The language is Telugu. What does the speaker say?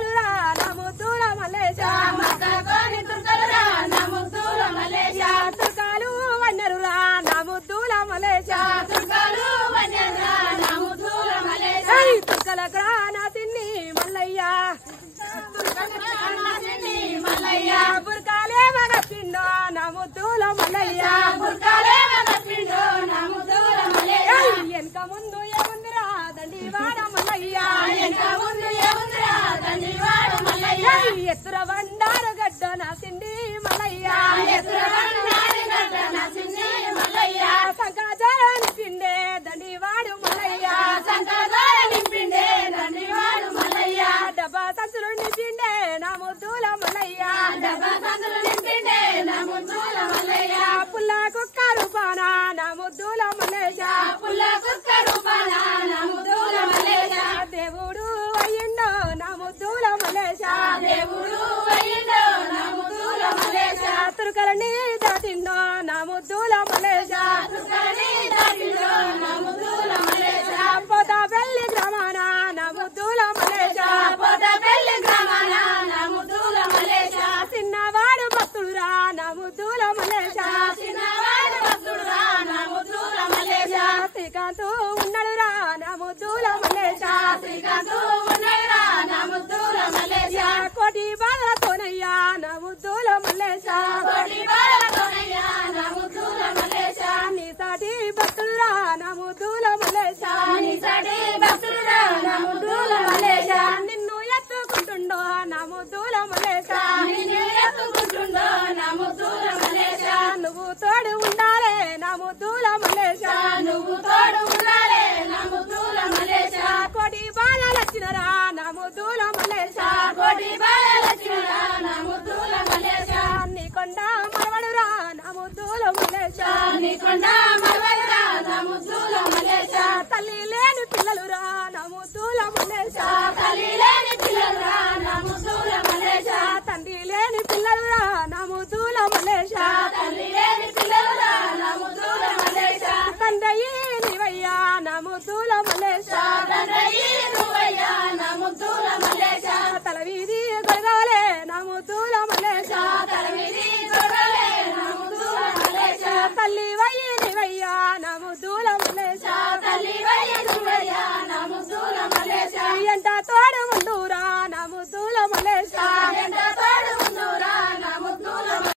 తుర్కలురా నా ముద్దుల మల్లేశ మక్కలకోని తుర్కలురా నా ముద్దుల మల్లేశ తుర్కాలు వన్నరురా నా ముద్దుల మల్లేశ తుర్కాలు వన్నరురా నా ముద్దుల మల్లేశ తుర్కల గ్రాన సిన్ని మల్లయ్య మల్లయ్య బుర్కాలే మగపిండో నా ముద్దుల మల్లయ్య బుర్కాలే మగపిండో నా ముద్దుల మల్లయ్య వెనక ముందు ఏముందిరా దండివాడ మల్లయ్య వెనక ముందు ఏముందిరా దండివాడ మల్లయ్య ఎత్తుర బండారు గడ్డ నా సిండి మల్లయ్య ఎత్తుర బండారు గడ్డ నా సిండి మల్లయ్య సంకాజాల నింపిండే దండివాడు మల్లయ్య సంకాజాల నింపిండే దండివాడు మల్లయ్య డబ్బా సంచులు నింపిండే నా ముద్దుల మల్లయ్య డబ్బా సంచులు నింపిండే నా ముద్దుల మల్లయ్య పుల్ల కుక్క రూపాన నా ముద్దుల మల్లేశ పుల్ల కుక్క రూపాన నా ముద్దుల మల్లేశ దేవుడు అయ్యిండో నా ముద్దుల మల్లేశ దేవుడు అయ్యిండో నా ముద్దుల మల్లేశ తుర్కలని దాటిండో నా ముద్దుల మల్లేశ తుర్కలని దాటిండో నా ముద్దుల మల్లేశ పోత పెళ్లి గ్రామాన నా ముద్దుల మల్లేశ పోత పెళ్లి గ్రామాన నా ముద్దుల మల్లేశ చిన్నవాడు భక్తుడురా నా ముద్దుల మల్లేశ చిన్నవాడు భక్తుడురా నా ముద్దుల మల్లేశ శ్రీకాంతు ఉన్నాడురా నా ముద్దుల మల్లేశ శ్రీకాంతు ఉన్నాడురా నా ముద్దుల మల్లేశ కోటి బాధలతోనయ్యా నా ముద్దుల మల్లేశ కోటి బాధలతోనయ్యా నా ముద్దుల మల్లేశ నీ సాటి భక్తుడురా నా ముద్దుల మల్లేశ నీ సాటి భక్తుడురా నా ముద్దుల మల్లేశ నిన్ను ఎత్తుకుంటుండో నా ముద్దుల మల్లేశ నిన్ను ఎత్తుకుంటుండో నా ముద్దుల మల్లేశ నువ్వు తోడు ఉండాలే నా ముద్దుల మల్లేశ నువ్వు తోడు ఉండాలే నా ముద్దుల మల్లేశ కోటి బాధలొచ్చినరా నా ముద్దుల మల్లేశ కోటి బాధలొచ్చినరా నా ముద్దుల మల్లేశ నీ కొండ మరవడురా నా ముద్దుల మల్లేశ నీ కొండ మరవడురా నా ముద్దుల మల్లేశ తల్లి లేని పిల్లలురా నా ముద్దుల మల్లేశ తల్లి లేని పిల్లలురా నా